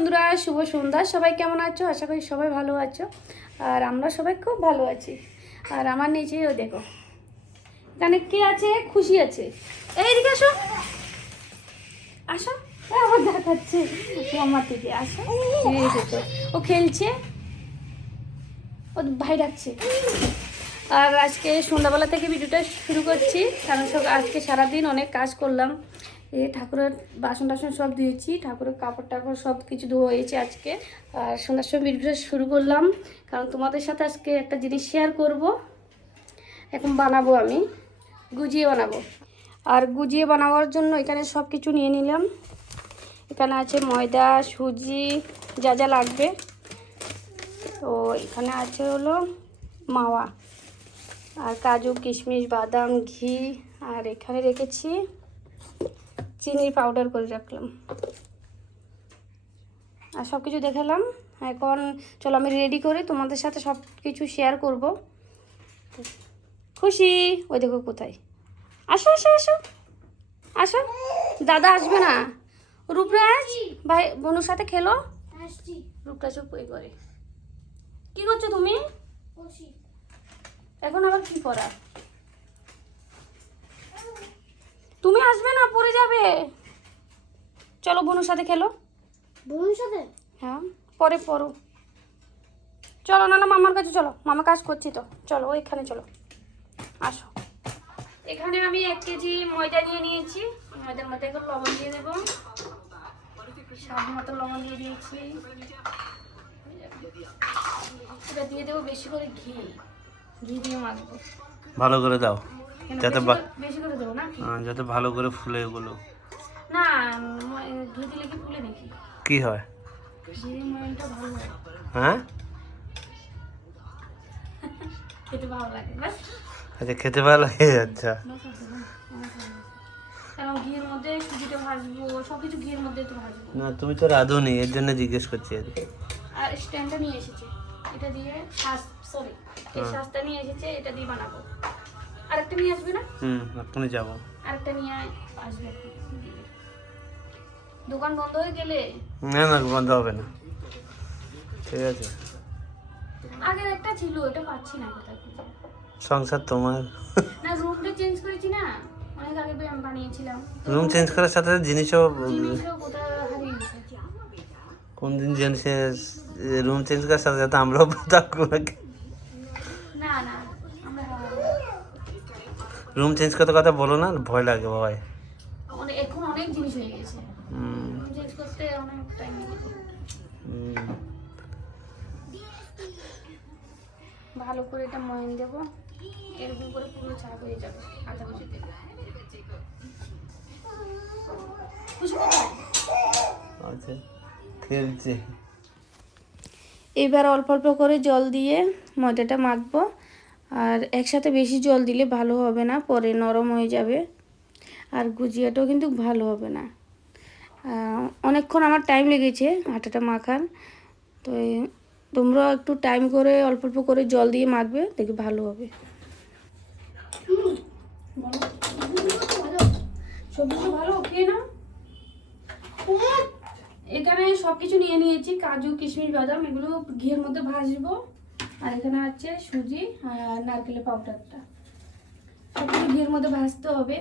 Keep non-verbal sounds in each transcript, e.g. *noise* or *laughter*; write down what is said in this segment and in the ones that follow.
বন্ধুরা, শুভ সন্ধ্যা। সবাই কেমন আছো? আশা করি সবাই ভালো আছো। আর আমরা সবাই খুব ভালো আছি। আর আমার নিচেও দেখো। এখানে কে আছে? খুশি আছে। এইদিকে আসো। আসো। আমার দেখাচ্ছে। আমার থেকে আসো। ও খেলছে। ও ভাই ডাকছে। আর আজকে সন্ধ্যাবেলা থেকে ভিডিওটা শুরু করছি। কারণ আজকে সারাদিন অনেক কাজ করলাম। এই ঠাকুরের বাসন টাসন সব ধুয়েছি, ঠাকুরের কাপড় টাপড় সব কিছু ধোয়া হয়েছে আজকে। আর সন্ধ্যার সময় ভিডিওটা শুরু করলাম, কারণ তোমাদের সাথে আজকে একটা জিনিস শেয়ার করব। এখন বানাবো আমি, গুজিয়ে বানাবো। আর গুজিয়ে বানাবার জন্য এখানে সব কিছু নিয়ে নিলাম। এখানে আছে ময়দা, সুজি, যা যা লাগবে। তো এখানে আছে হলো মাওয়া। আর কাজু, কিশমিশ, বাদাম, ঘি, আর এখানে রেখেছি চিনির পাউডার করে রাখলাম। আর সব কিছু দেখালাম। এখন চলো আমি রেডি করে তোমাদের সাথে সব কিছু শেয়ার করব। খুশি? ওই দেখো কোথায়। আসো আসো আসো। আসো। দাদা আসবে না। রূপরাজ ভাই বনুর সাথে খেলো? রূপরাজ ওই করে কি করছ তুমি? এখন আবার কি করা? তুমি আসবে না? পড়ে যাবে। চলো বোনের সাথে খেলো। বোনের সাথে? হ্যাঁ পরে পড়ো। চলো না না মামার কাছে চলো। মামা কাজ করছি তো। চলো ওইখানে চলো। আসো। এখানে আমি এক কেজি ময়দা নিয়ে নিয়েছি। ময়দার মধ্যে এখন লবণ দিয়ে দেবো। স্বাদ মতো লবণ দিয়ে দিয়েছি। এটা দিয়ে দেবো বেশি করে ঘি। ঘি দিয়ে মাখবো। ভালো করে দাও। যাতে বেশি করে- দেবো না? যাতে ভালো করে ফুলে এগুলো। না ঘি দিলে কি ফুলে নাকি কি হয়? হয় হ্যাঁ? খেতে ভালো লাগে আচ্ছা খেতে ভালো লাগে আচ্ছা। না। তুমি তো রাঁধুনি এর জন্য জিজ্ঞেস করছি আর কি। আর স্ট্যান্ডটা নিয়ে এসেছে। এটা দিয়ে সরি এই নিয়ে এসেছে এটা দিয়ে বানাবো। আরেকটা নিয়ে আসবে না? হুম এক্ষুনি যাব। আরেকটা নিয়ে আসবে। দোকান বন্ধ হয়ে গেলে? না না বন্ধ হবে না। ঠিক আছে। আগের একটা ছিল এটা পাচ্ছি না কোথায় সংসার তোমার। না রুমটা চেঞ্জ করেছি না? অনেক আগে বানিয়েছিলাম। রুম চেঞ্জ করার সাথে সাথে জিনিসও জিনিসও কোথায় হারিয়ে গেছে? কোন দিন রুম চেঞ্জ করার সাথে সাথে আমরাও *laughs* না না আমরা রুম চেঞ্জ করতে কথা বলো না ভয় লাগে বাবাই অনেক এখন অনেক জিনিস হয়ে গেছে। হুম, চেঞ্জ করতে অনেক টাইম ভালো করে এটা ময়ন দেবো। এরকম করে পুরো চা হয়ে যাবে মধ্যে আচ্ছা খেলছে। এবার অল্প অল্প করে জল দিয়ে ময়দাটা মাখবো। আর একসাথে বেশি জল দিলে ভালো হবে না, পরে নরম হয়ে যাবে। আর গুজিয়াটাও কিন্তু ভালো হবে না। অনেকক্ষণ আমার টাইম লেগেছে আটাটা মাখার। তো তোমরা একটু টাইম করে, অল্প অল্প করে জল দিয়ে মাখবে দেখি ভালো হবে। না এখানে সব কিছু নিয়ে নিয়েছি, কাজু, কিশমিশ, বাদাম, এগুলো ঘিয়ের মধ্যে ভাজবো। আর এখানে আছে সুজি আর নারকেলের পাউডারটা। সব কিছু ঘিয়ের মধ্যে ভাজতে হবে।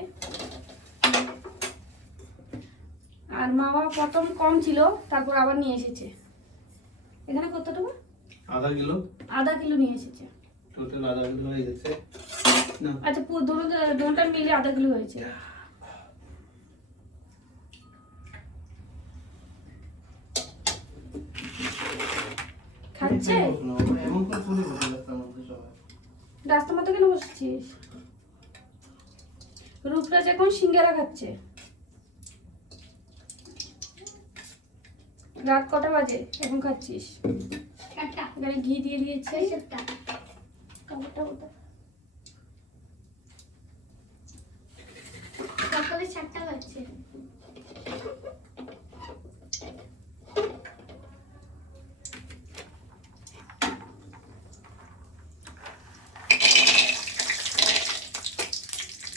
আর মামা প্রথম কম ছিল তারপর আবার নিয়ে এসেছে। এখানে কতটুকু আধা কিলো। আধা কিলো নিয়ে এসেছে। টোটাল আধা কিলো হয়ে গেছে। না আচ্ছা পুরো দুটো দুটা মিলে আধা কিলো হয়েছে। খাচ্ছে এমন করে রাস্তার মধ্যে সবাই রাস্তার মধ্যে কেন বসেছিস? রূপরাজ এখন সিঙ্গারা খাচ্ছে। রাত কটা বাজে? এখন খাচ্ছিস? এখানে ঘি দিয়ে দিয়েছে। কাপড়টা কোথায়?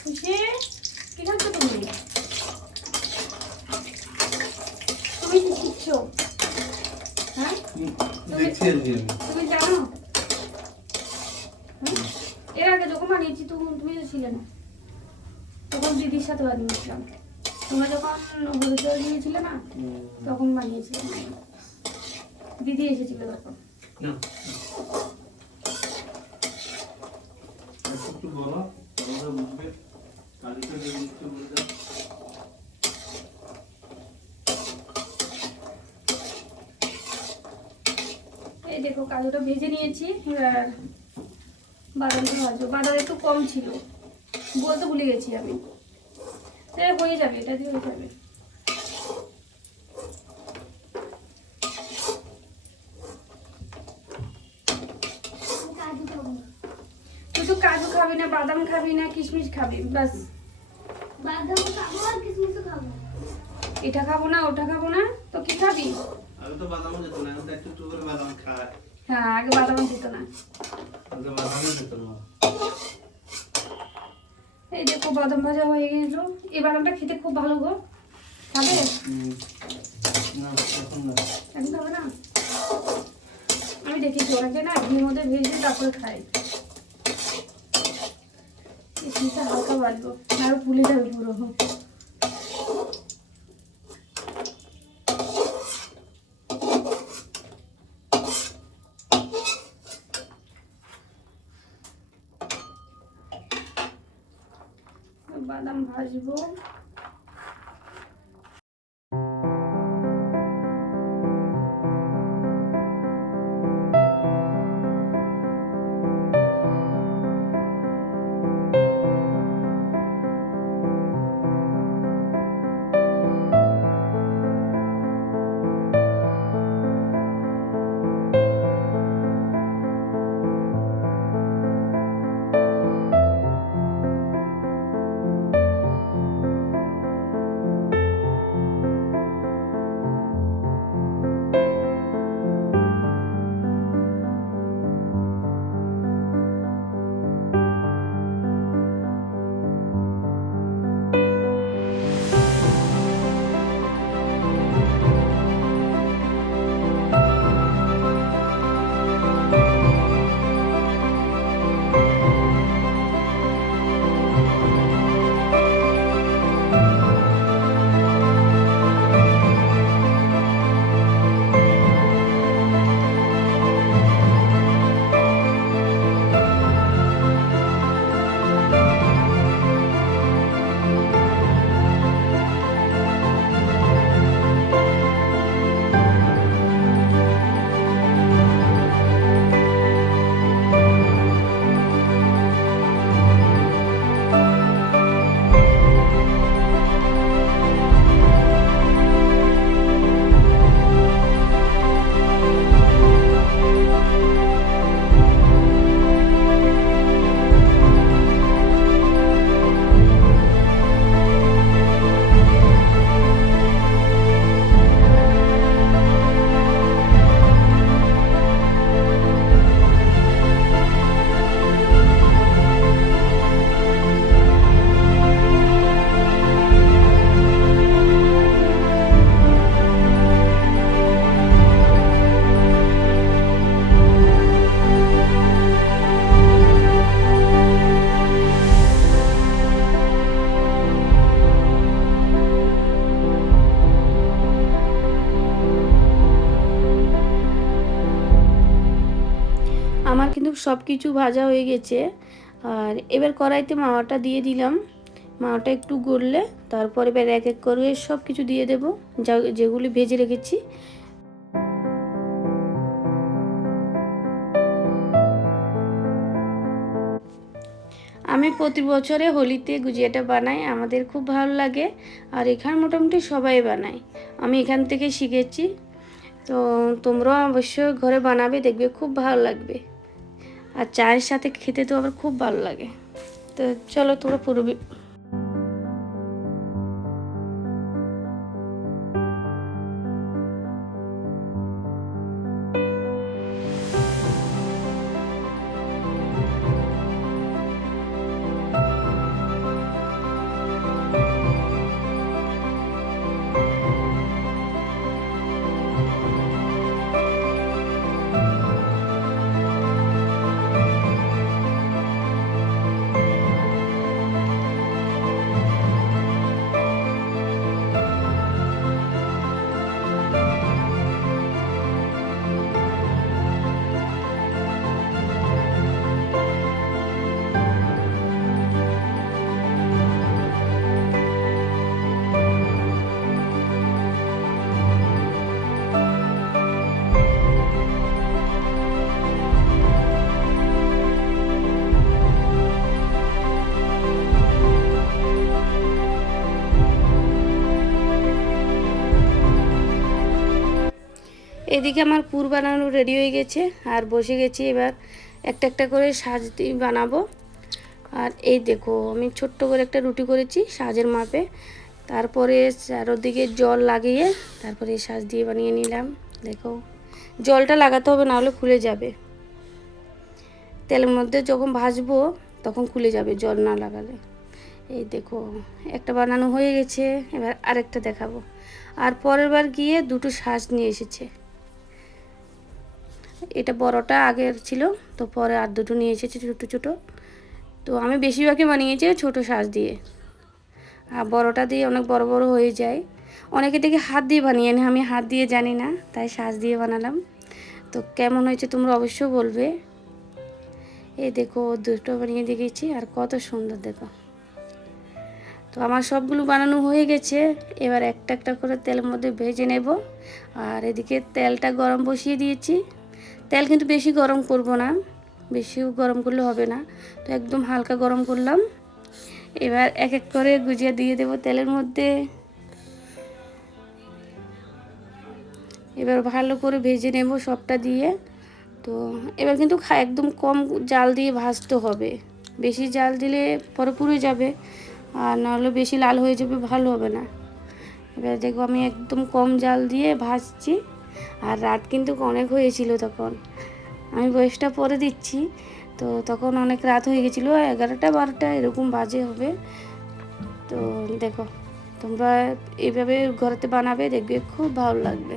খুশি কি খাচ্ছ তুমি? তুমি কি আজকে আমি। তুমি জানো? এর আগে যখন বানিয়েছি তখন তুমি তো ছিলে না। তখন দিদির সাথে বানিয়েছিলাম। তোমরা যখন হরিদ্বার গিয়েছিলে না তখন বানিয়েছিলাম দিদি এসেছিল তখন না একটু বলো তাহলে বুঝবে কালিকা যে বুঝতে বলতে কাজুটা ভেজে নিয়েছি এবার বাদামটা ভাজবো। বাদাম একটু কম ছিল। বলতে ভুলে গেছি আমি। সে হয়ে যাবে এটা দিয়ে হয়ে যাবে। তো কাজু খাবি না বাদাম খাবি না কিশমিশ খাবি বাস বাদাম খাব আর কিশমিশও খাব। এটা খাব না ওটা খাব না তো কি খাবি? আগে তো বাদামও যেত না একটু একটু করে বাদাম খায়। হ্যাঁ আগে বাদাম দিত না। আগে বাদামও না। এই দেখো বাদাম ভাজা হয়ে গেল। এই বাদামটা খেতে খুব ভালো গো। খাবে? এখন না। আমি দেখেছি ওনাকে না ঘির মধ্যে ভেজে তারপরে খাই হালকা বাজবো আরও ফুলে যাবে পুরো। বাদাম ভাজবো। সব কিছু ভাজা হয়ে গেছে। আর এবার কড়াইতে মাওয়াটা দিয়ে দিলাম। মাওয়াটা একটু গড়লে তারপর এবার এক এক করে সব কিছু দিয়ে দেবো, যা যেগুলি ভেজে রেখেছি। আমি প্রতি বছরে হোলিতে গুজিয়াটা বানাই, আমাদের খুব ভালো লাগে। আর এখানে মোটামুটি সবাই বানায়। আমি এখান থেকে শিখেছি। তো তোমরাও অবশ্যই ঘরে বানাবে, দেখবে খুব ভালো লাগবে। আর চায়ের সাথে খেতে তো আবার খুব ভালো লাগে। তো চলো তোমরা পুরো এদিকে আমার পুর বানানো রেডি হয়ে গেছে, আর বসে গেছি এবার একটা একটা করে সাজ বানাবো। আর এই দেখো, আমি ছোট্ট করে একটা রুটি করেছি সাজের মাপে। তারপরে চারোদিকে জল লাগিয়ে তারপরে সাজ দিয়ে বানিয়ে নিলাম। দেখো, জলটা লাগাতে হবে না হলে খুলে যাবে। তেলের মধ্যে যখন ভাজবো, তখন খুলে যাবে জল না লাগালে। এই দেখো, একটা বানানো হয়ে গেছে, এবার আরেকটা দেখাবো। আর পরের বার গিয়ে দুটো শ্বাস নিয়ে এসেছে। এটা বড়টা আগের ছিল, তো পরে আর দুটো নিয়ে এসেছে ছোটো ছোটো তো আমি বেশিরভাগই বানিয়েছি ছোটো শ্বাস দিয়ে। আর বড়টা দিয়ে অনেক বড় বড় হয়ে যায়। অনেকে দেখে হাত দিয়ে বানিয়ে নি আমি হাত দিয়ে জানি না, তাই শ্বাস দিয়ে বানালাম। তো কেমন হয়েছে তোমরা অবশ্যই বলবে। এই দেখো, দুটো বানিয়ে দেখেছি আর কত সুন্দর দেখো। তো আমার সবগুলো বানানো হয়ে গেছে, এবার একটা একটা করে তেলের মধ্যে ভেজে নেব। আর এদিকে তেলটা গরম বসিয়ে দিয়েছি। তেল কিন্তু বেশি গরম করব না, বেশিও গরম করলে হবে না। তো একদম হালকা গরম করলাম। এবার এক এক করে গুজিয়া দিয়ে দেব তেলের মধ্যে। এবার ভালো করে ভেজে নেব সবটা দিয়ে। তো এবার কিন্তু একদম কম জাল দিয়ে ভাজতে হবে। বেশি জাল দিলে পরে পুড়ে যাবে, আর নাহলে বেশি লাল হয়ে যাবে, ভালো হবে না। এবার দেখো আমি একদম কম জাল দিয়ে ভাজছি। আর রাত কিন্তু অনেক হয়েছিল তখন। আমি বয়সটা পরে দিচ্ছি, তো তখন অনেক রাত হয়ে গেছিল, এগারোটা বারোটা এরকম বাজে হবে। তো দেখো, তোমরা এভাবে ঘরেতে বানাবে, দেখবে খুব ভালো লাগবে।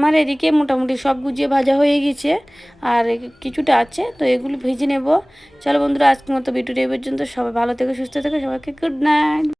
আমার এদিকে মোটামুটি সব গুজিয়ে ভাজা হয়ে গেছে। আর কিছুটা আছে, তো এগুলো ভেজে নেব। চলো বন্ধুরা, আজকের মতো ভিডিওটি এই পর্যন্ত। সবাই ভালো থেকে, সুস্থ থেকে, সবাইকে গুড নাইট